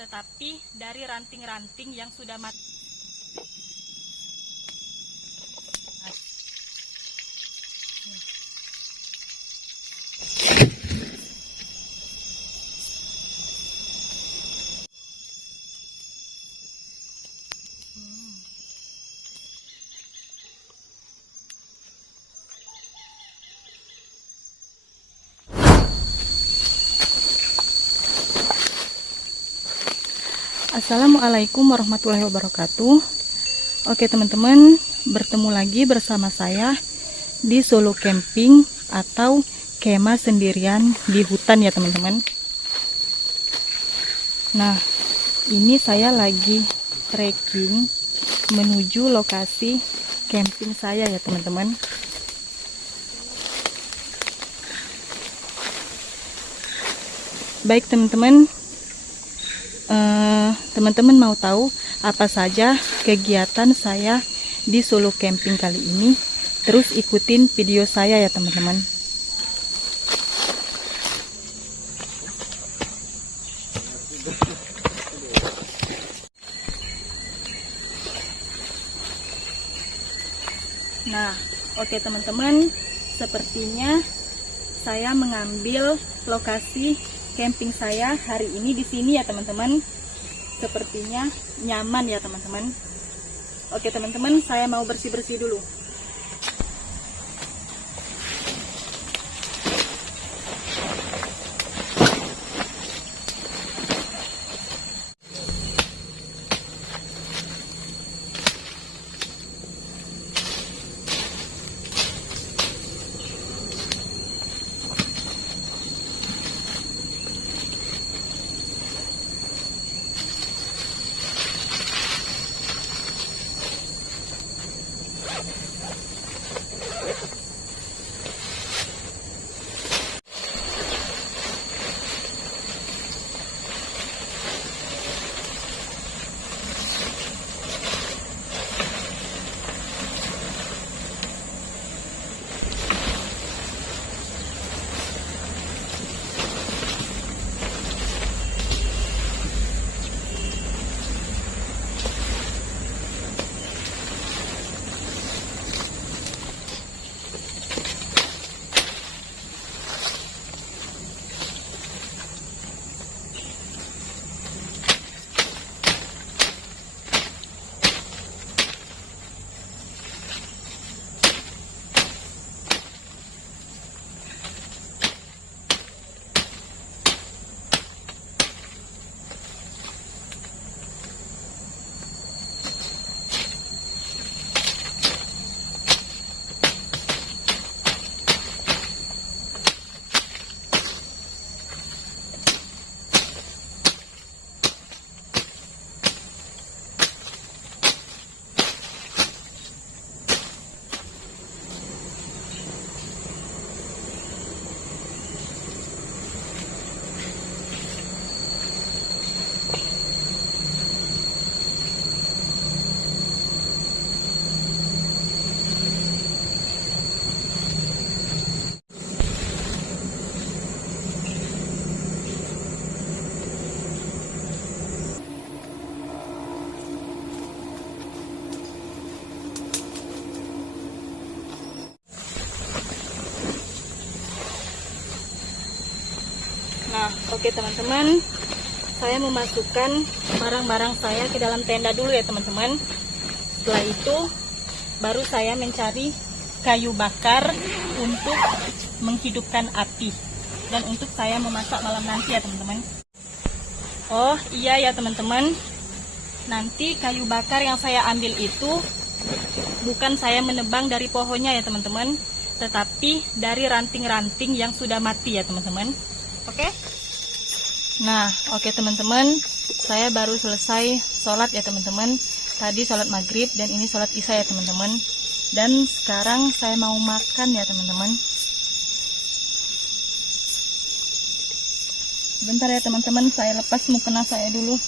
tetapi dari ranting-ranting yang sudah mati. Assalamualaikum warahmatullahi wabarakatuh. Oke teman-teman, bertemu lagi bersama saya di solo camping atau kemah sendirian di hutan ya teman-teman. Nah, ini saya lagi trekking menuju lokasi camping saya ya teman-teman. Baik teman-teman, teman-teman mau tahu apa saja kegiatan saya di solo camping kali ini? Terus ikutin video saya ya teman-teman. Nah, oke teman-teman, sepertinya saya mengambil lokasi camping saya hari ini di sini ya teman-teman. Sepertinya nyaman ya teman-teman. Oke teman-teman, saya mau bersih-bersih dulu. Nah, oke teman-teman, saya memasukkan barang-barang saya ke dalam tenda dulu ya teman-teman. Setelah itu, baru saya mencari kayu bakar untuk menghidupkan api dan untuk saya memasak malam nanti ya teman-teman. Oh iya ya teman-teman, nanti kayu bakar yang saya ambil itu bukan saya menebang dari pohonnya ya teman-teman, tetapi dari ranting-ranting yang sudah mati ya teman-teman. Oke. Nah, oke teman-teman, saya baru selesai sholat ya teman-teman. Tadi sholat maghrib dan ini sholat isya ya teman-teman. Dan sekarang saya mau makan ya teman-teman. Bentar ya teman-teman, saya lepas mukena saya dulu.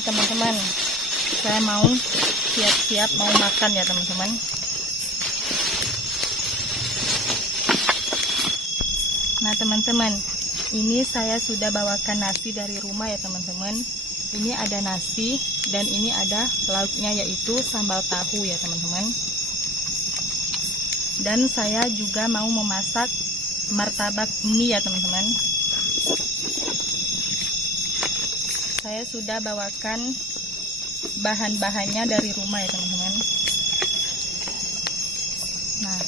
Nah teman-teman, saya mau siap-siap mau makan ya teman-teman. Nah teman-teman, ini saya sudah bawakan nasi dari rumah ya teman-teman. Ini ada nasi dan ini ada lauknya yaitu sambal tahu ya teman-teman. Dan saya juga mau memasak martabak mie ya teman-teman. Saya sudah bawakan bahan-bahannya dari rumah ya teman-teman. Nah,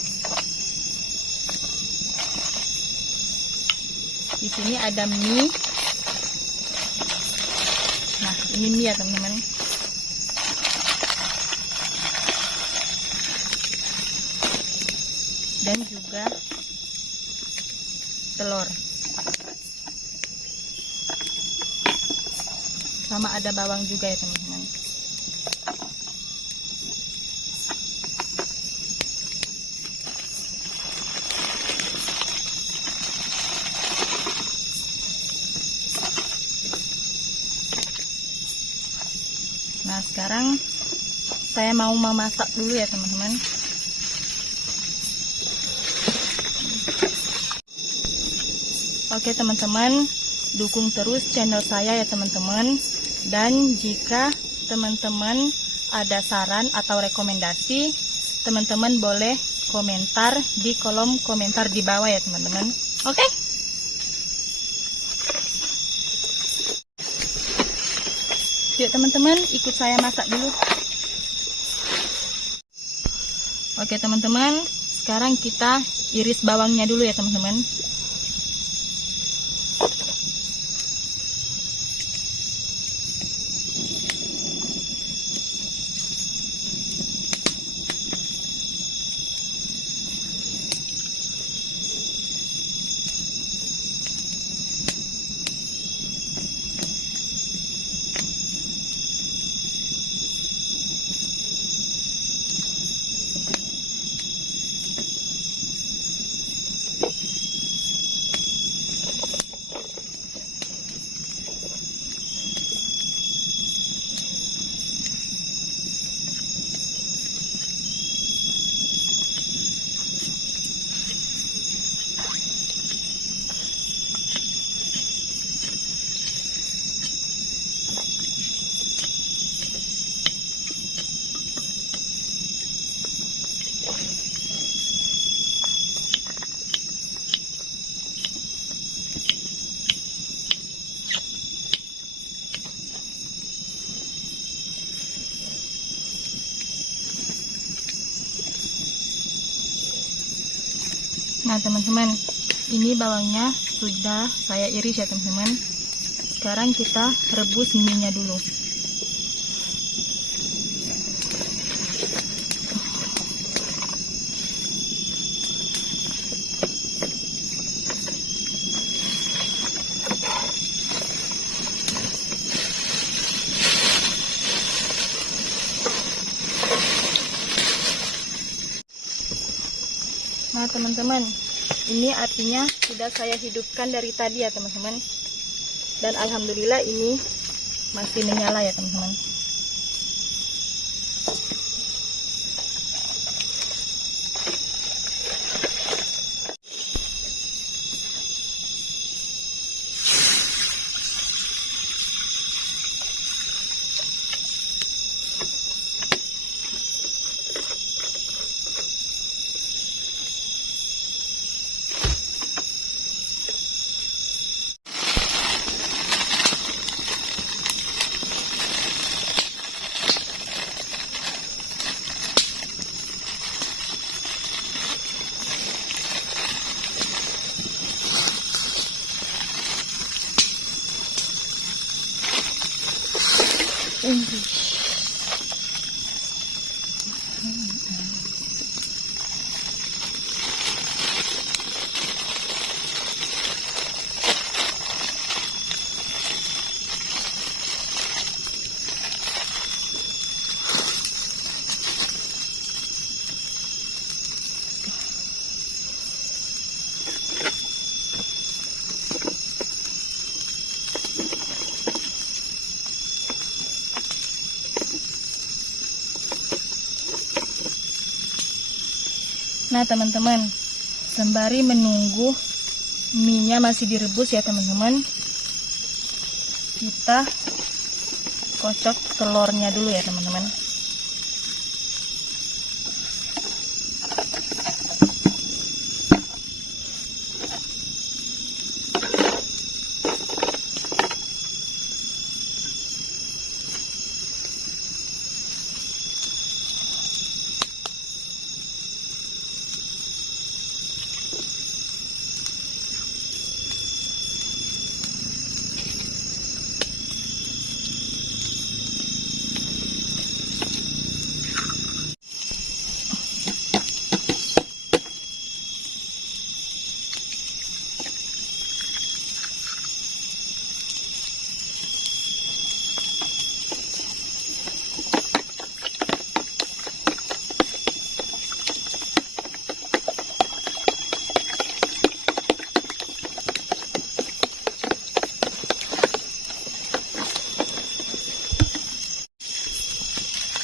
di sini ada mie. Nah, ini mie ya teman-teman. Dan juga telur. Sama ada bawang juga ya teman-teman. Nah sekarang saya mau memasak dulu ya teman-teman. Oke teman-teman, dukung terus channel saya ya teman-teman. Dan jika teman-teman ada saran atau rekomendasi, teman-teman boleh komentar di kolom komentar di bawah ya teman-teman. Oke? Yuk teman-teman, ikut saya masak dulu. Oke teman-teman, sekarang kita iris bawangnya dulu ya teman-teman. Nah teman-teman, ini bawangnya sudah saya iris ya teman-teman. Sekarang kita rebus mie-nya dulu. Nah teman-teman, ini artinya sudah saya hidupkan dari tadi ya teman-teman. Dan alhamdulillah ini masih menyala ya teman-teman. Nah teman-teman, sembari menunggu mie-nya masih direbus ya teman-teman, kita kocok telurnya dulu ya teman-teman.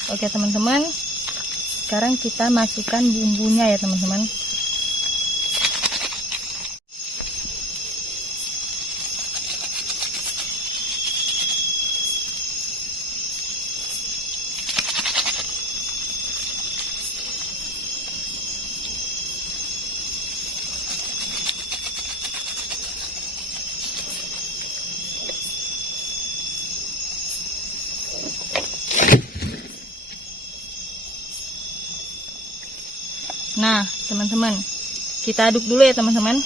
Oke teman-teman, sekarang kita masukkan bumbunya ya teman-teman. Nah teman-teman, kita aduk dulu ya teman-teman.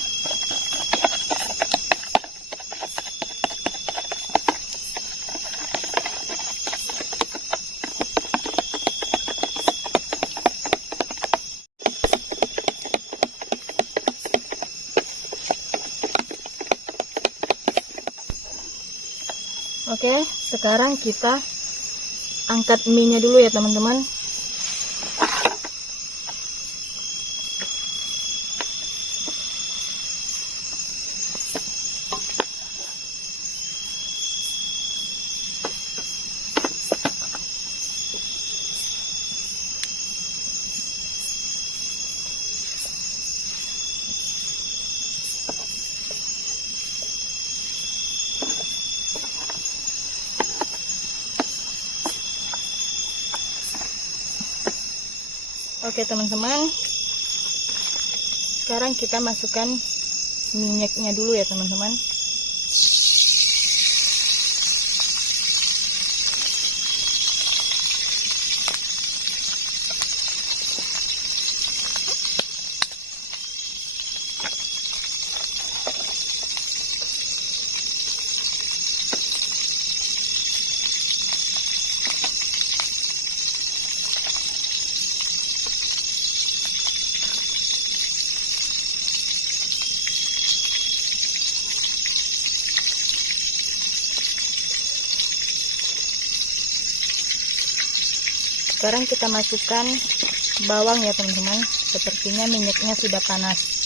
Oke, sekarang kita angkat mie-nya dulu ya teman-teman. Oke teman-teman, sekarang kita masukkan minyaknya dulu ya teman-teman. Sekarang kita masukkan bawang ya teman-teman. Sepertinya minyaknya sudah panas.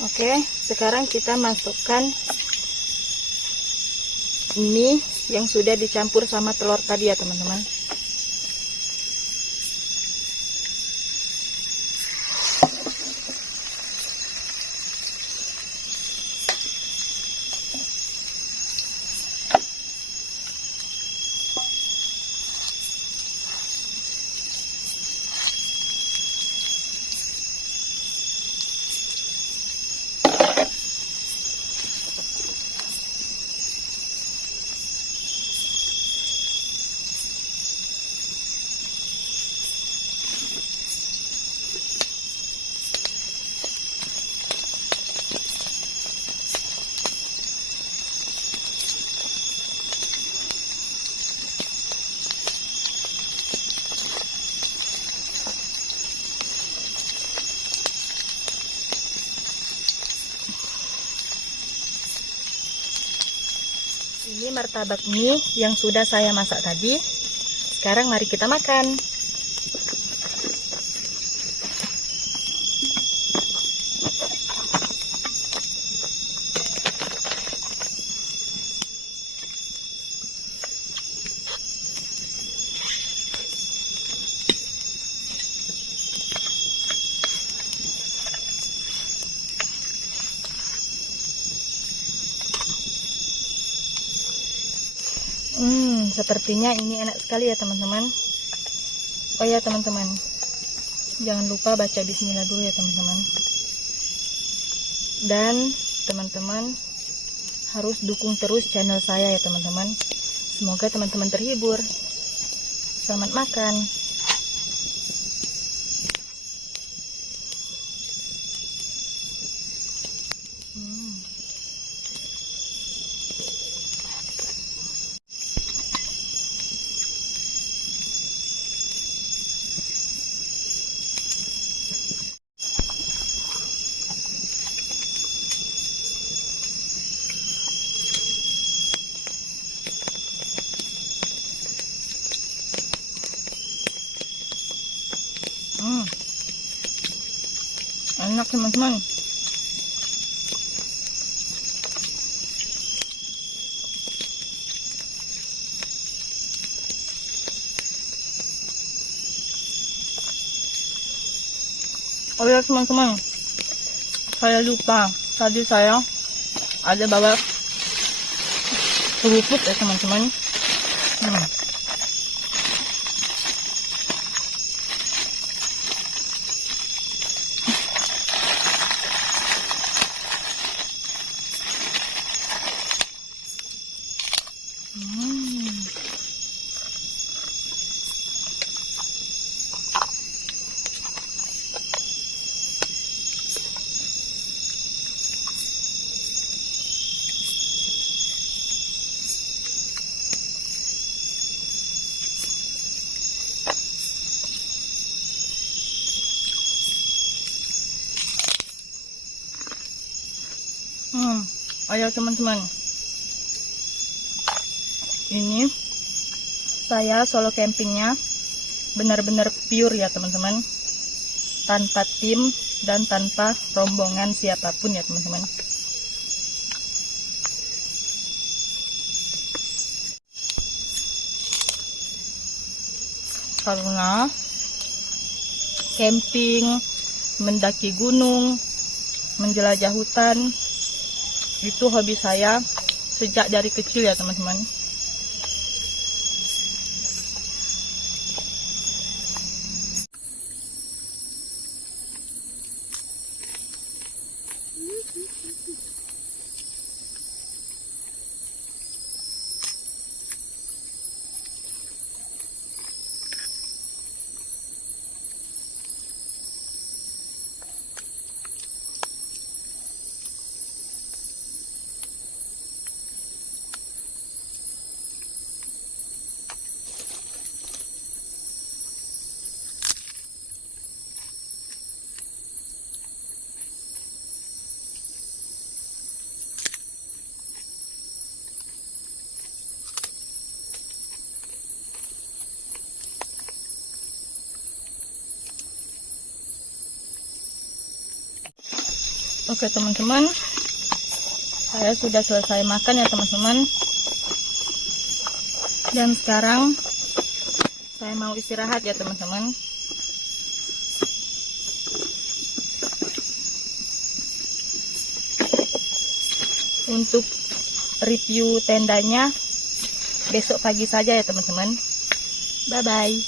Oke, sekarang kita masukkan mie yang sudah dicampur sama telur tadi ya teman-teman. martabak mie yang sudah saya masak tadi. Sekarang mari kita makan. Sepertinya ini enak sekali ya teman-teman. Oh ya teman-teman, jangan lupa baca bismillah dulu ya teman-teman. Dan teman-teman harus dukung terus channel saya ya teman-teman. Semoga teman-teman terhibur. Selamat makan. Enak teman-teman. Oh ya teman-teman, saya lupa tadi saya ada bawa kerupuk ya teman-teman. Ayo teman-teman, ini saya solo campingnya benar-benar pure ya teman-teman, tanpa tim dan tanpa rombongan siapapun ya teman-teman. Karena camping, mendaki gunung, menjelajah hutan itu hobi saya sejak dari kecil ya teman-teman. Oke teman-teman, saya sudah selesai makan ya teman-teman. Dan sekarang saya mau istirahat ya teman-teman. Untuk review tendanya besok pagi saja ya teman-teman. Bye bye.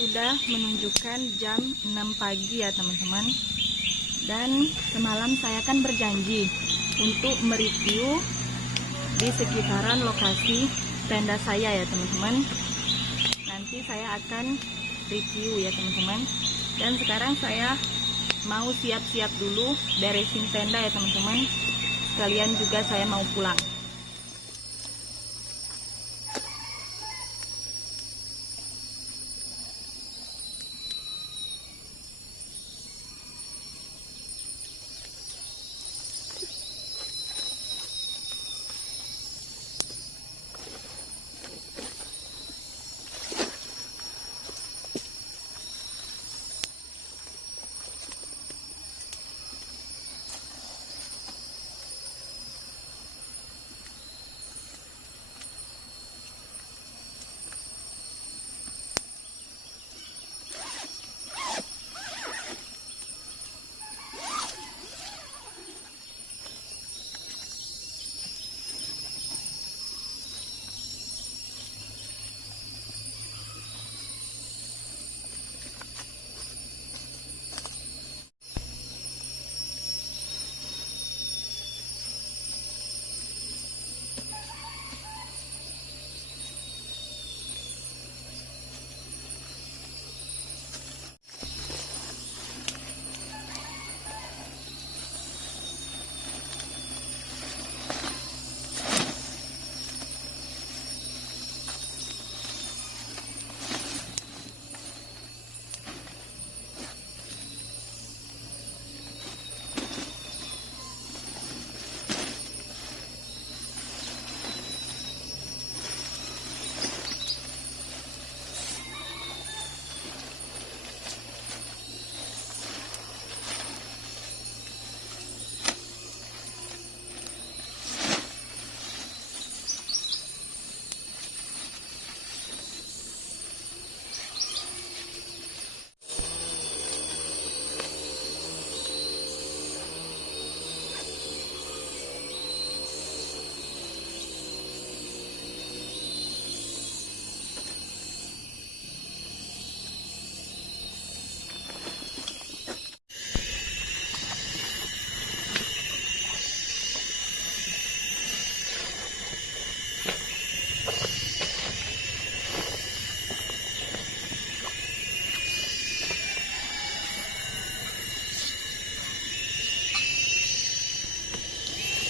sudah menunjukkan jam 6 pagi ya teman-teman. Dan semalam saya kan berjanji untuk mereview di sekitaran lokasi tenda saya ya teman-teman. Nanti saya akan review ya teman-teman. Dan sekarang saya mau siap-siap dulu beresin tenda ya teman-teman. Sekalian juga saya mau pulang.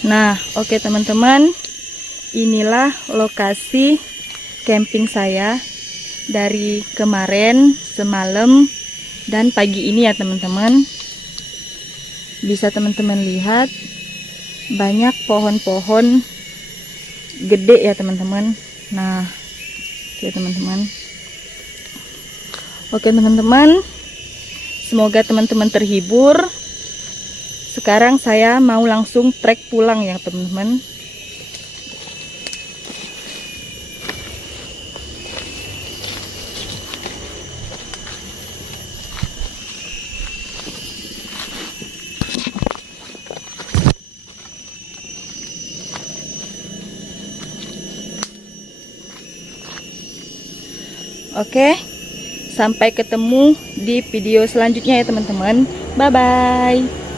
Nah, oke teman-teman, inilah lokasi camping saya dari kemarin, semalam, dan pagi ini ya teman-teman. Bisa teman-teman lihat banyak pohon-pohon gede ya teman-teman. Nah, ya teman-teman. Oke teman-teman, semoga teman-teman terhibur. Sekarang saya mau langsung trek pulang ya teman-teman. Oke, sampai ketemu di video selanjutnya ya teman-teman. Bye bye.